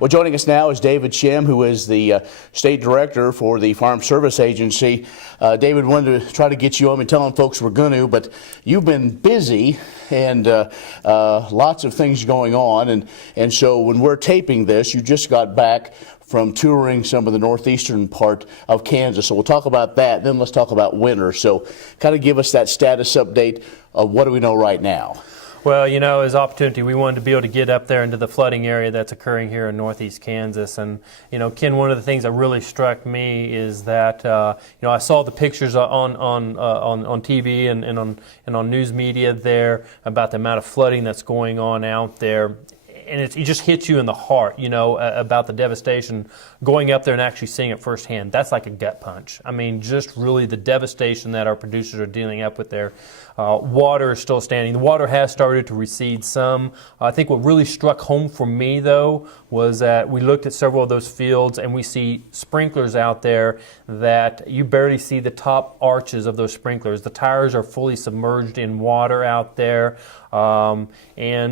Well, joining us now is David Schemm, who is the State Director for the Farm Service Agency. David, wanted to try to get you on and telling folks we're going to, but you've been busy and lots of things going on. And so when we're taping this, you just got back from touring some of the northeastern part of Kansas. So we'll talk about that, then let's talk about winter. So kind of give us that status update of what do we know right now. Well, you know, as opportunity, we wanted to be able to get up there into the flooding area that's occurring here in northeast Kansas. And, you know, Ken, one of the things that really struck me is that, you know, I saw the pictures on TV and on news media there about the amount of flooding that's going on out there. And it just hits you in the heart, you know, about the devastation. Going up there and actually seeing it firsthand, that's like a gut punch. I mean, just really the devastation that our producers are dealing up with there. Water is still standing. The water has started to recede some. I think what really struck home for me, though, was that we looked at several of those fields and we see sprinklers out there that you barely see the top arches of those sprinklers. The tires are fully submerged in water out there. And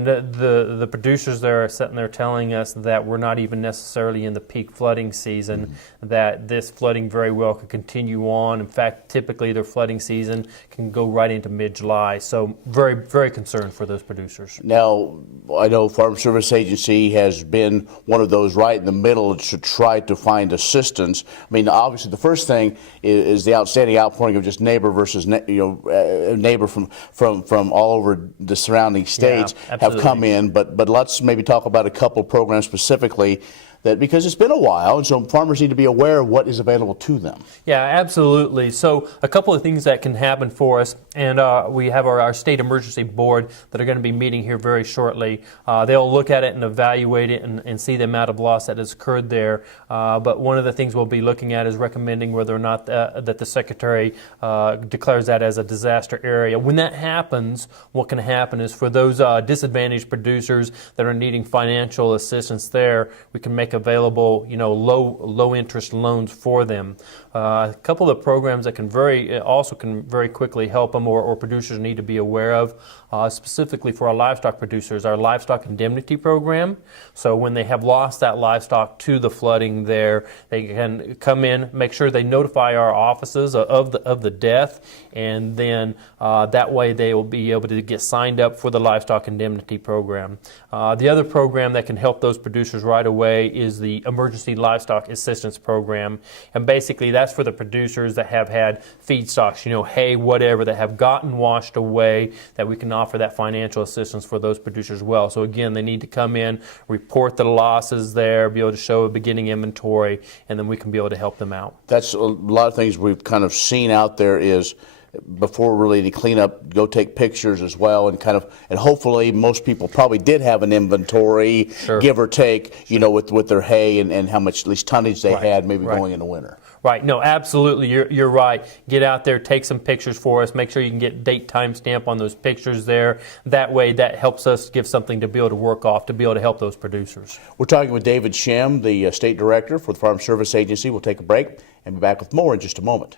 the producers there are sitting there telling us that we're not even necessarily in the peak flooding season, that this flooding very well could continue on. In fact, typically their flooding season can go right into mid-July. So very, very concerned for those producers. Now, I know Farm Service Agency has been one of those right in the middle to try to find assistance. I mean, obviously the first thing is the outstanding outpouring of just neighbor versus neighbor from all over the surrounding states have come in, but let's maybe talk about a couple of programs specifically that, because it's been a while, and so farmers need to be aware of what is available to them. Yeah, absolutely. So a couple of things that can happen for us, and we have our State Emergency Board that are going to be meeting here very shortly. They'll look at it and evaluate it and see the amount of loss that has occurred there. But one of the things we'll be looking at is recommending whether or not that the Secretary declares that as a disaster area. When that happens, what can happen is for those disadvantaged producers that are needing financial assistance there, we can make available, you know, low interest loans for them. A couple of programs that can very quickly help them or producers need to be aware of, specifically for our livestock producers, our livestock indemnity program. So when they have lost that livestock to the flooding there, they can come in, make sure they notify our offices of the death, and then that way they will be able to get signed up for the livestock indemnity program. The other program that can help those producers right away is the Emergency Livestock Assistance Program, and basically that's for the producers that have had feedstocks, you know, hay, whatever, that have gotten washed away, that we can offer that financial assistance for those producers as well. So again, they need to come in, report the losses there, be able to show a beginning inventory, and then we can be able to help them out. That's a lot of things we've kind of seen out there is, before really the cleanup, go take pictures as well, and hopefully most people probably did have an inventory, sure, give or take, you know, with their hay and how much at least tonnage they had maybe going into winter. Right. No, absolutely. You're right. Get out there, take some pictures for us. Make sure you can get date timestamp on those pictures there. That way, that helps us give something to be able to work off, to be able to help those producers. We're talking with David Schemm, the State Director for the Farm Service Agency. We'll take a break and be back with more in just a moment.